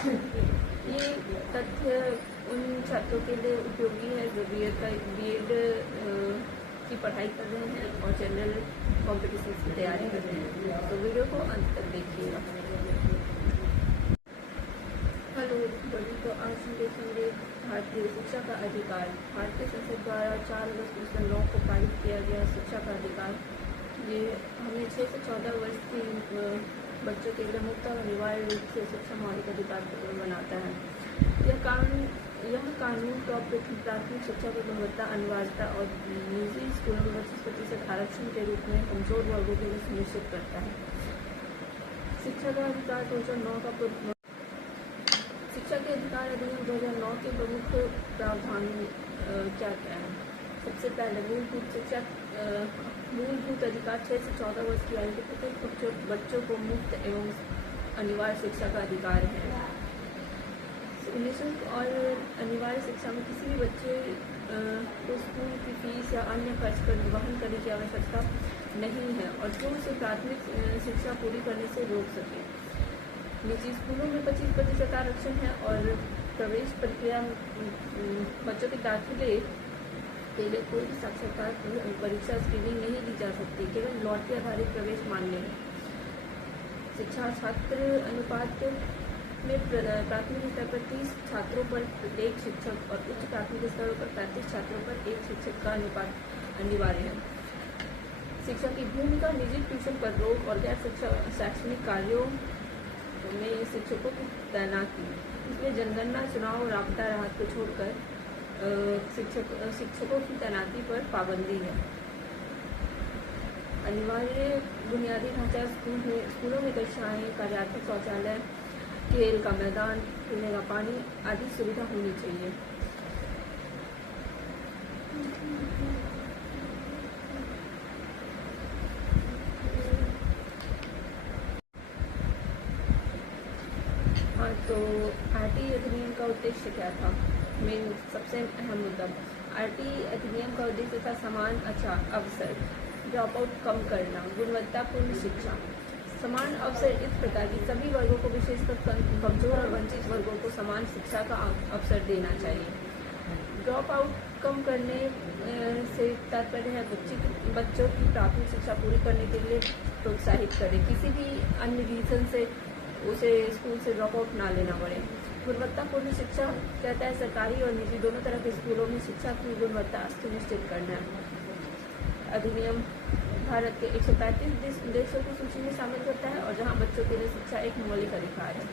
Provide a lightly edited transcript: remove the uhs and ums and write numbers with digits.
ये तथ्य उन छात्रों के लिए उपयोगी है जो बीएड की पढ़ाई कर रहे हैं और जनरल कॉम्पिटिशन की तैयारी कर रहे हैं। तो वीडियो को अंत तक देखिएगा। हेलो एवरीबॉडी, तो आज हम देखेंगे भारतीय शिक्षा का अधिकार। भारतीय संसद द्वारा 4 अगस्त 1909 को पारित किया गया शिक्षा का अधिकार। ये हमें 6 से 14 वर्ष की बच्चों के लिए मुफ्त और अनिवार्य रूप से शिक्षा मौलिक अधिकार बनाता है। यह कानून प्राथमिक शिक्षा की गुणवत्ता, अनिवार्यता और निजी स्कूलों में 25% आरक्षण के रूप में कमजोर वर्गों के लिए सुनिश्चित करता है। शिक्षा का अधिकार 2009 का शिक्षा के अधिकार अधिनियम 2009 के प्रमुख प्रावधान क्या क्या है? सबसे पहले मूलभूत अधिकार 6 से 14 वर्ष की आयु के प्रत्येक बच्चों को मुफ्त एवं अनिवार्य शिक्षा का अधिकार है। निःशुल्क और अनिवार्य शिक्षा में किसी भी बच्चे को स्कूल की फीस या अन्य खर्च पर वहन करने की आवश्यकता नहीं है और जो उसे प्राथमिक शिक्षा पूरी करने से रोक सके। निजी स्कूलों में 25% आरक्षण है और प्रवेश प्रक्रिया बच्चों के दाखिले के लिए कोई भी साक्षरता परीक्षा स्क्रीनिंग नहीं दी जा सकती, केवल लॉटरी आधारित प्रवेश मान्य है। शिक्षा छात्र अनुपात में प्राथमिक स्तर पर 30 छात्रों पर एक शिक्षक और उच्च प्राथमिक स्तर पर 35 छात्रों पर एक शिक्षक का अनुपात अनिवार्य है। शिक्षा की भूमिका निजी ट्यूशन पर रोक और गैर शैक्षणिक कार्यों में शिक्षकों की तैनाती। इसलिए जनगणना, चुनाव और आपदा राहत को छोड़कर शिक्षकों की तैनाती पर पाबंदी है। अनिवार्य बुनियादी ढांचा स्कूलों में कक्षाएं, कार्यात्मक शौचालय, खेल का मैदान, पीने का पानी आदि सुविधा होनी चाहिए। हाँ, तो आरटी अधिनियम का उद्देश्य क्या था? मेन सबसे अहम मुद्दा, आरटी अधिनियम का उद्देश्य था समान अवसर, ड्रॉप आउट कम करना, गुणवत्तापूर्ण शिक्षा। समान अवसर इस प्रकार की सभी वर्गों को, विशेषकर कमजोर और वंचित वर्गों को समान शिक्षा का अवसर देना चाहिए। ड्रॉप आउट कम करने से तात्पर्य है बच्चों की प्राथमिक शिक्षा पूरी करने के लिए प्रोत्साहित करें, किसी भी अन्य रीजन से उसे स्कूल से ड्रॉप आउट ना लेना पड़े। गुणवत्तापूर्ण शिक्षा कहता है सरकारी और निजी दोनों तरह के स्कूलों में शिक्षा की गुणवत्ता सुनिश्चित करना है। अधिनियम भारत के 135 देशों को सूची में शामिल करता है और जहां बच्चों के लिए शिक्षा एक मौलिक अधिकार है।